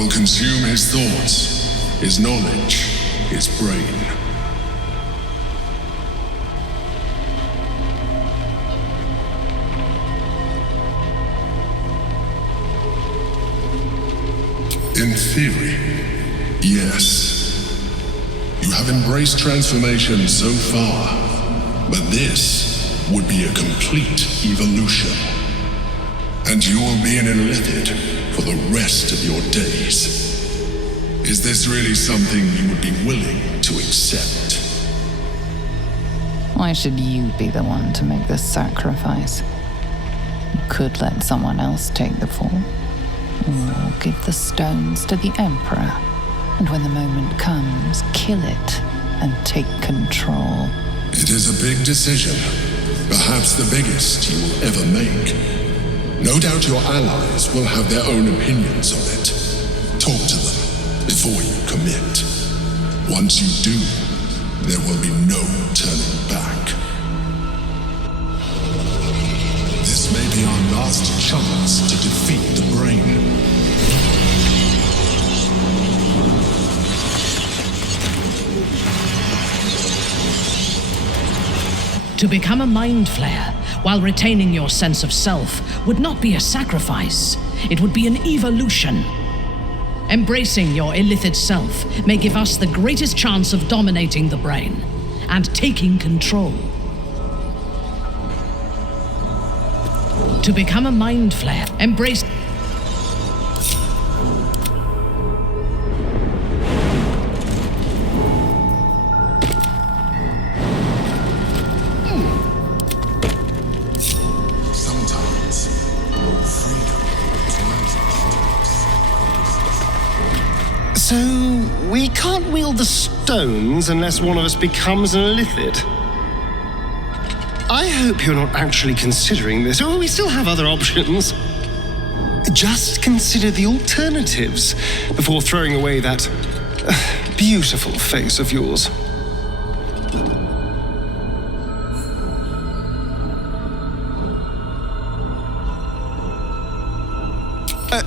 will consume his thoughts, his knowledge, his brain. In theory, yes. You have embraced transformation so far, but this would be a complete evolution. And you will be an illithid for the rest of your days. Is this really something you would be willing to accept? Why should you be the one to make this sacrifice? You could let someone else take the fall. Or give the stones to the Emperor, and when the moment comes, kill it and take control. It is a big decision, perhaps the biggest you will ever make. No doubt your allies will have their own opinions on it. Talk to them before you commit. Once you do, there will be no turning back. This may be our last chance to defeat the brain. To become a mind flayer while retaining your sense of self would not be a sacrifice. It would be an evolution. Embracing your illithid self may give us the greatest chance of dominating the brain and taking control. To become a mind flayer, embrace... So, we can't wield the stones unless one of us becomes an illithid. I hope you're not actually considering this. Oh, we still have other options. Just consider the alternatives before throwing away that beautiful face of yours.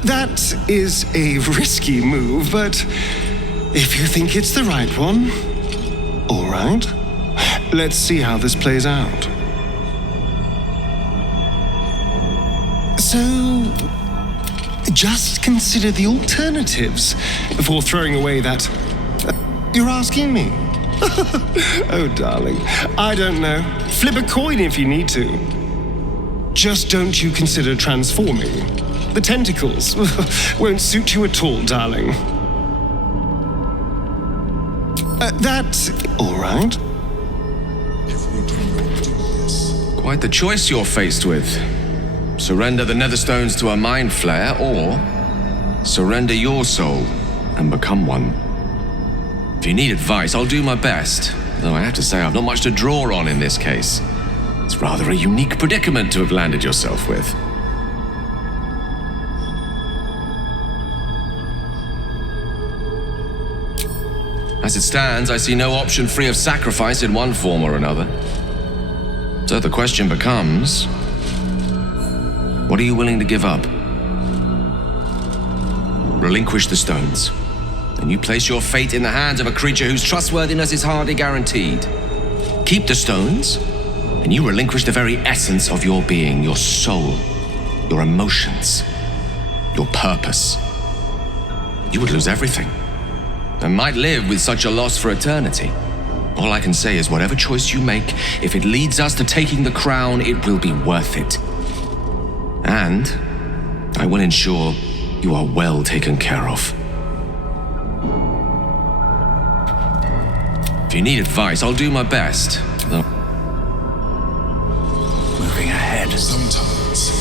That is a risky move, but if you think it's the right one, all right. Let's see how this plays out. So, just consider the alternatives before throwing away that... You're asking me? Oh, darling, I don't know. Flip a coin if you need to. Just don't you consider transforming. The tentacles won't suit you at all, darling. That's all right. Quite the choice you're faced with. Surrender the Netherstones to a mind flayer, or surrender your soul and become one. If you need advice, I'll do my best, though I have to say I've not much to draw on in this case. It's rather a unique predicament to have landed yourself with. As it stands, I see no option free of sacrifice in one form or another. So the question becomes, what are you willing to give up? Relinquish the stones, and you place your fate in the hands of a creature whose trustworthiness is hardly guaranteed. Keep the stones, and you relinquish the very essence of your being, your soul, your emotions, your purpose. You would lose everything, and might live with such a loss for eternity. All I can say is whatever choice you make, if it leads us to taking the crown, it will be worth it. And I will ensure you are well taken care of. If you need advice, I'll do my best. Though... Moving ahead. Sometimes,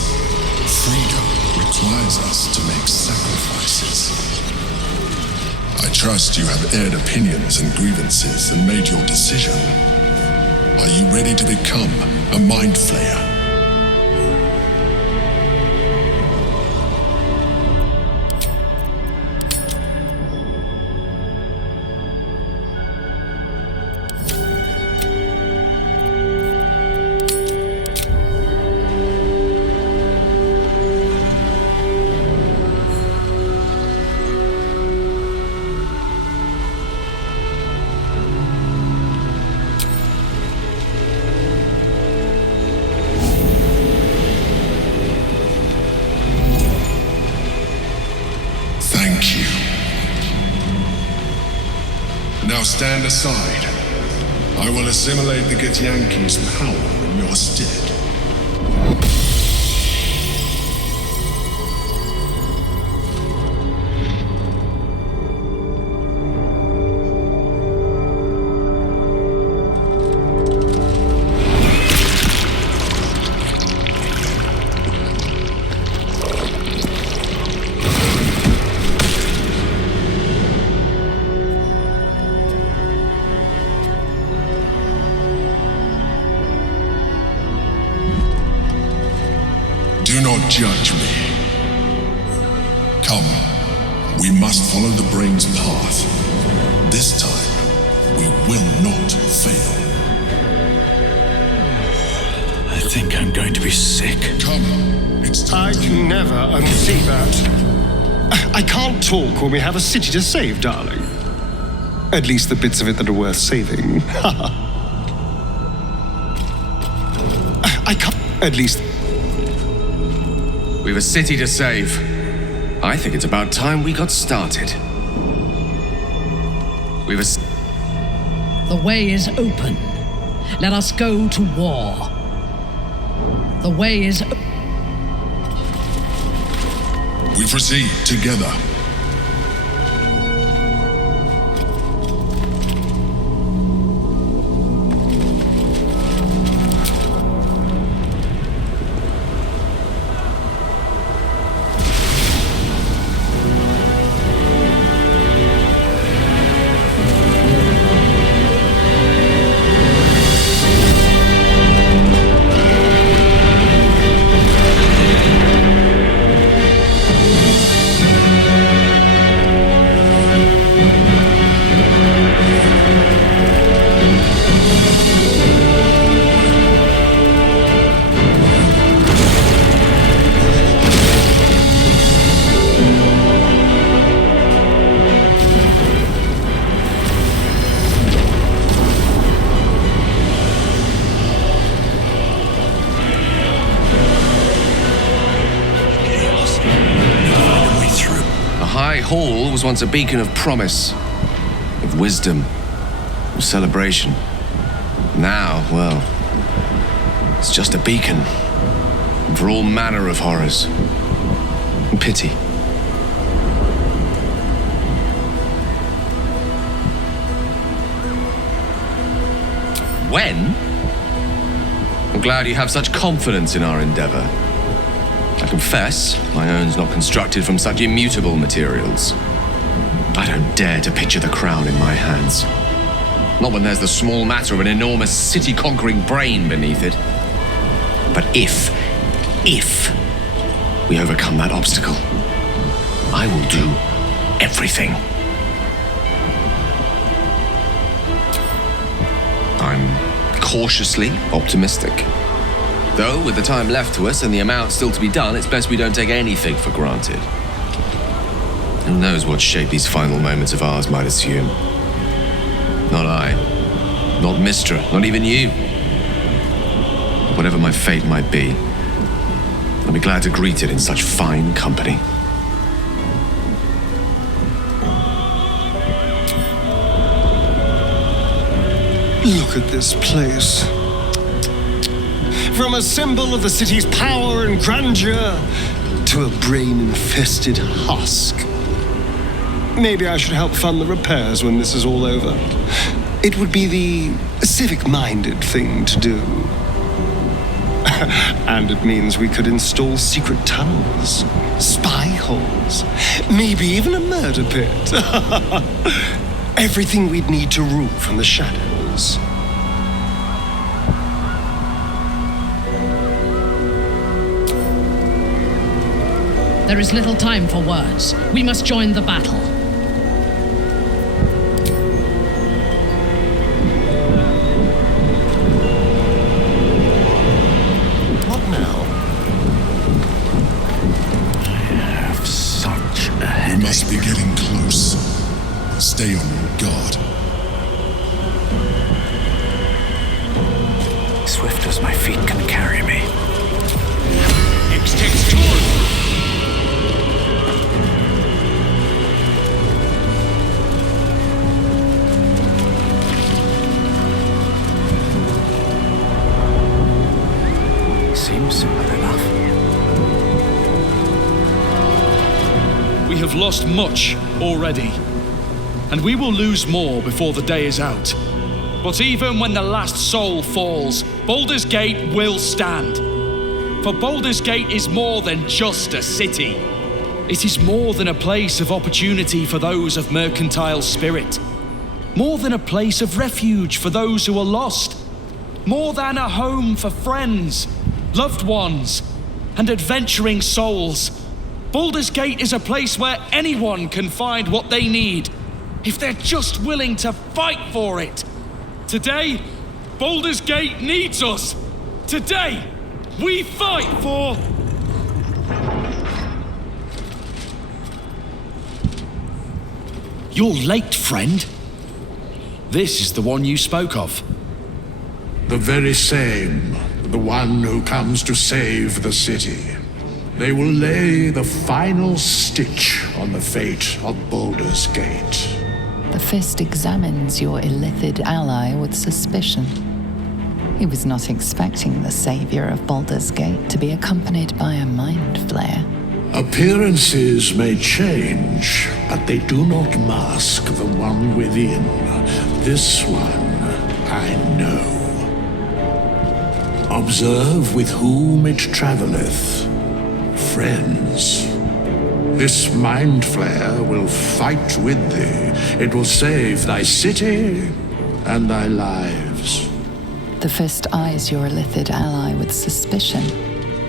freedom requires us to make sacrifices. I trust you have aired opinions and grievances and made your decision. Are you ready to become a mind flayer? Now stand aside. I will assimilate the Githyanki's power in your stead. Do not judge me. Come, we must follow the brain's path. This time, we will not fail. I think I'm going to be sick. Come, it's time I can never unsee that. I can't talk when we have a city to save, darling. At least the bits of it that are worth saving. I can't. At least. We've a city to save. I think it's about time we got started. The way is open. Let us go to war. The way is open. We proceed together. Hall was once a beacon of promise, of wisdom, of celebration. Now, well, it's just a beacon for all manner of horrors and pity. When? I'm glad you have such confidence in our endeavor. I confess, my own's not constructed from such immutable materials. I don't dare to picture the crown in my hands. Not when there's the small matter of an enormous city-conquering brain beneath it. But if we overcome that obstacle, I will do everything. I'm cautiously optimistic. Though, with the time left to us and the amount still to be done, it's best we don't take anything for granted. Who knows what shape these final moments of ours might assume? Not I. Not Mistra. Not even you. But whatever my fate might be, I'll be glad to greet it in such fine company. Look at this place. From a symbol of the city's power and grandeur to a brain-infested husk. Maybe I should help fund the repairs when this is all over. It would be the civic-minded thing to do. And it means we could install secret tunnels, spy holes, maybe even a murder pit. Everything we'd need to rule from the shadows. There is little time for words. We must join the battle. What now? I have such a We headache. must be getting close. Stay on your guard. Swift as my feet can carry me. seems simple enough. We have lost much already, and we will lose more before the day is out. But even when the last soul falls, Baldur's Gate will stand. For Baldur's Gate is more than just a city. It is more than a place of opportunity for those of mercantile spirit. More than a place of refuge for those who are lost. More than a home for friends, loved ones, and adventuring souls. Baldur's Gate is a place where anyone can find what they need, if they're just willing to fight for it. Today, Baldur's Gate needs us. Today, we fight for... You're late, friend. This is the one you spoke of. The very same. The one who comes to save the city. They will lay the final stitch on the fate of Baldur's Gate. The Fist examines your illithid ally with suspicion. He was not expecting the savior of Baldur's Gate to be accompanied by a mind flayer. Appearances may change, but they do not mask the one within. This one I know. Observe with whom it travelleth. Friends. This mind flare will fight with thee. It will save thy city and thy lives. The Fist eyes your illithid ally with suspicion,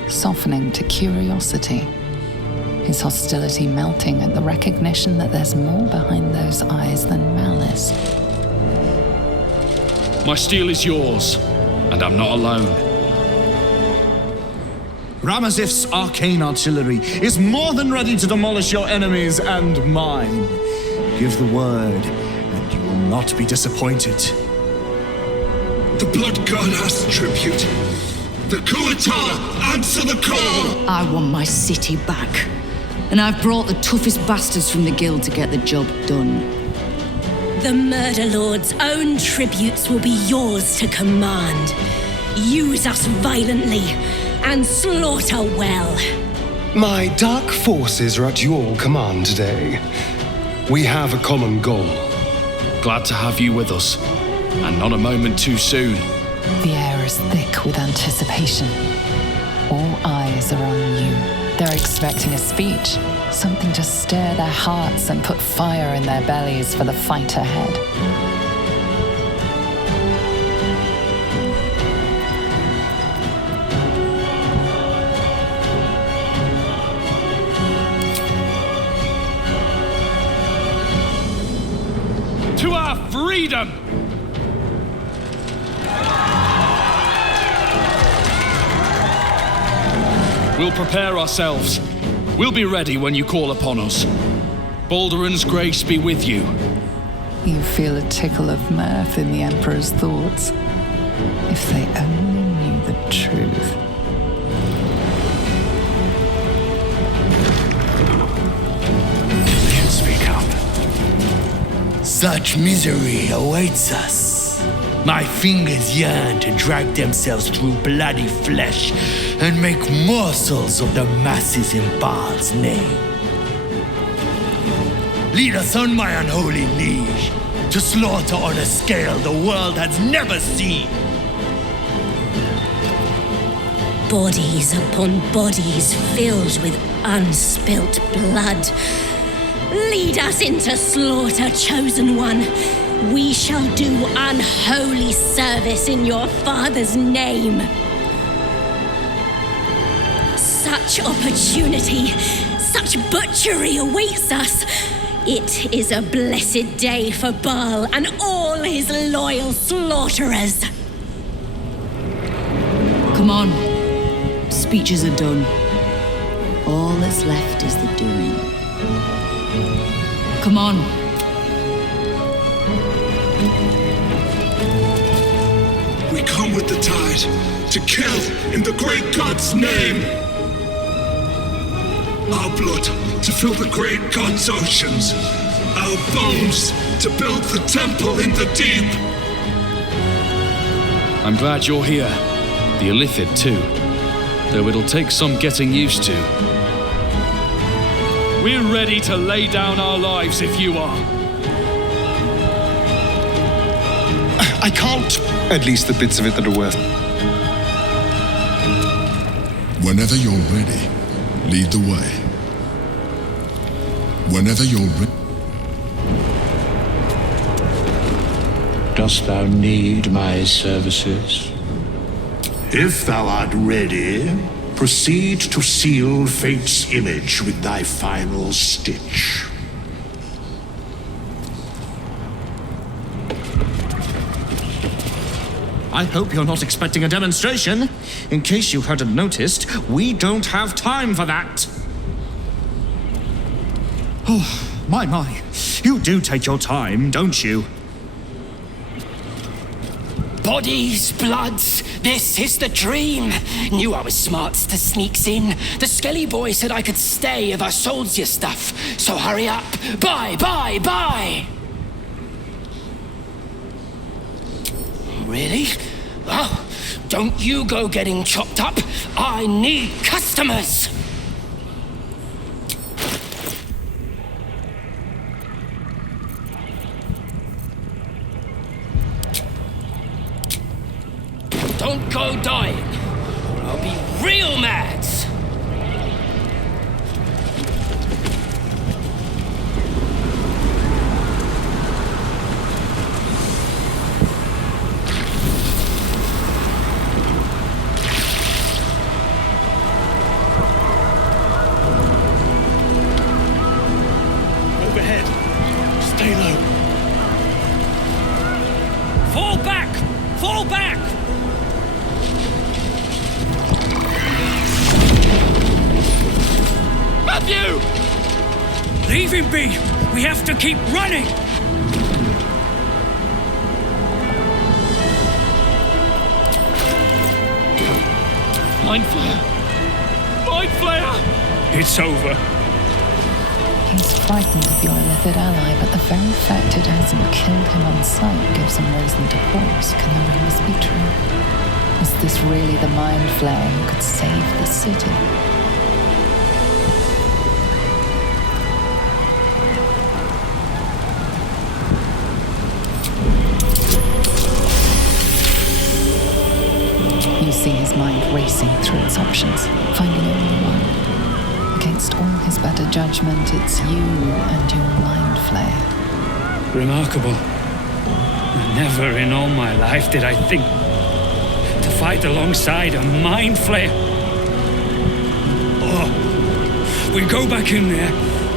softening to curiosity. His hostility melting at the recognition that there's more behind those eyes than malice. My steel is yours, and I'm not alone. Ramazith's arcane artillery is more than ready to demolish your enemies and mine. Give the word, and you will not be disappointed. The Blood God asks tribute. The Kuatar answer the call! I want my city back. And I've brought the toughest bastards from the guild to get the job done. The Murder Lord's own tributes will be yours to command. Use us violently and slaughter well. My dark forces are at your command today. We have a common goal. Glad to have you with us, and not a moment too soon. The air is thick with anticipation. All eyes are on you. They're expecting a speech, something to stir their hearts and put fire in their bellies for the fight ahead. To our freedom! We'll prepare ourselves. We'll be ready when you call upon us. Balduran's grace be with you. You feel a tickle of mirth in the Emperor's thoughts. If they only knew the truth. You should speak up. Such misery awaits us. My fingers yearn to drag themselves through bloody flesh and make morsels of the masses in Bhaal's name. Lead us on, my unholy liege, to slaughter on a scale the world has never seen. Bodies upon bodies filled with unspilt blood. Lead us into slaughter, chosen one. We shall do unholy service in your father's name. Such opportunity, such butchery awaits us. It is a blessed day for Bhaal and all his loyal slaughterers. Come on. Speeches are done. All that's left is the doing. Come on. We come with the tide to kill in the great god's name. Our blood to fill the great god's oceans. Our bones to build the temple in the deep. I'm glad you're here. The Illithid, too. though it'll take some getting used to. We're ready to lay down our lives if you are. I can't. At least the bits of it that are worth. Whenever you're ready, lead the way. Whenever you're ready. Dost thou need my services? If thou art ready, proceed to seal fate's image with thy final stitch. I hope you're not expecting a demonstration. In case you hadn't noticed, we don't have time for that. Oh, my. You do take your time, don't you? Bodies, bloods, this is the dream. Knew I was smart to sneaks in. The skelly boy said I could stay if I sold you stuff. So hurry up. Bye. Really? Oh, don't you go getting chopped up. I need customers. Don't go dying. I'll be real mad. Overhead. Stay low. Fall back! Fall back! Matthew! Leave him be! We have to keep running! Mind Flayer! It's over. He's frightened of your illithid ally, but the very fact it hasn't killed him on sight gives him reason to pause. Can the rumors be true? Is this really the Mind Flayer who could save the city? You see his mind racing through its options, finding only one. Against all his better judgment, it's you and your Mind Flayer. Remarkable. Never in all my life did I think to fight alongside a Mind Flayer. Oh, we go back in there,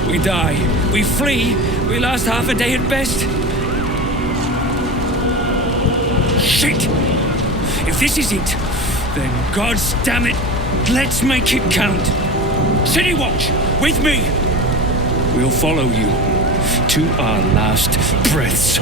we die, we flee, we last half a day at best. Shit! If this is it, then God's damn it, let's make it count. City Watch, with me! We'll follow you to our last breaths.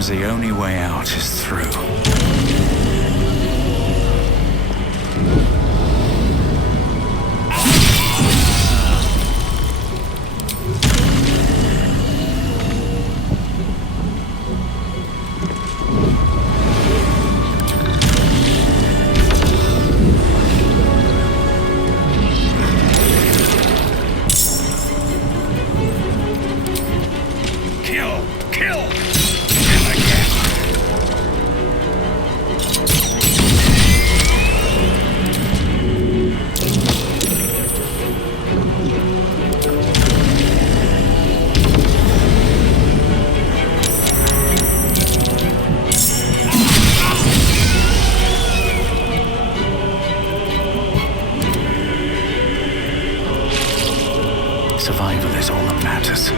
Sometimes the only way out is through. Survival is all that matters.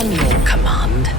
on your command.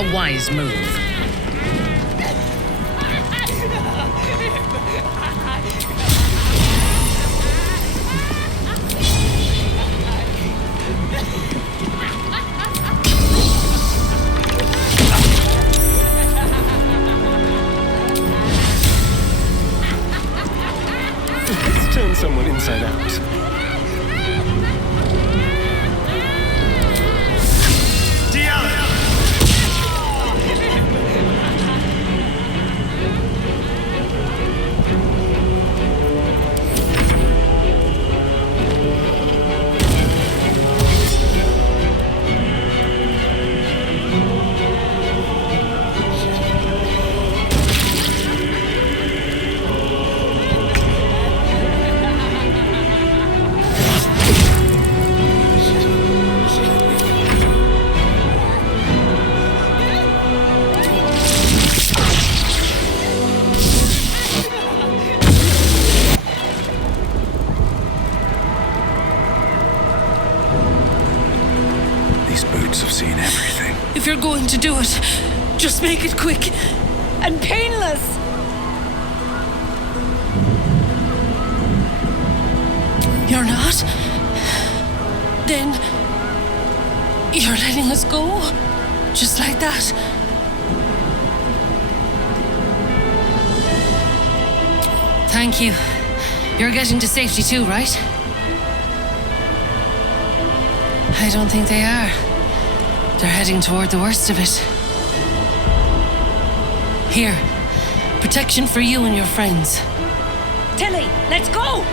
A wise move. These boots have seen everything. If you're going to do it, just make it quick and painless. You're not? Then you're letting us go? Just like that? Thank you. You're getting to safety too, right? I don't think they are. They're heading toward the worst of it. Here, protection for you and your friends. Tilly, let's go!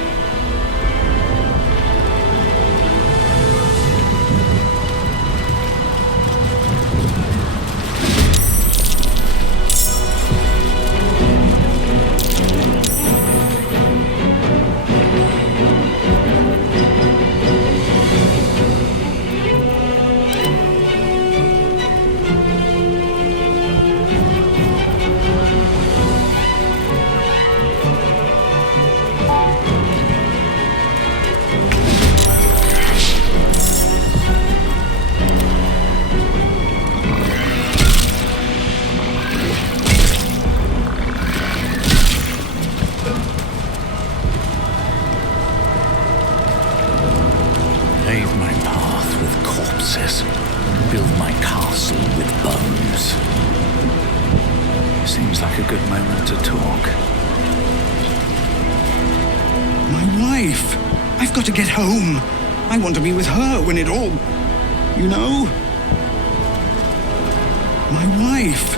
Build my castle with bones. Seems like a good moment to talk. My wife! I've got to get home. I want to be with her when it all... You know? My wife.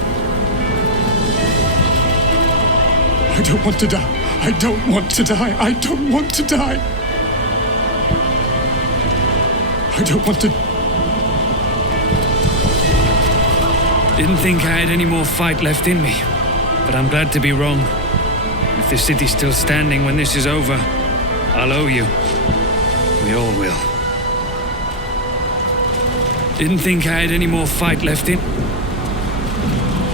I don't want to die. I don't want to die. I don't want to die. I don't want to... Didn't think I had any more fight left in me, but I'm glad to be wrong. If the city's still standing when this is over, I'll owe you. We all will. Didn't think I had any more fight left in...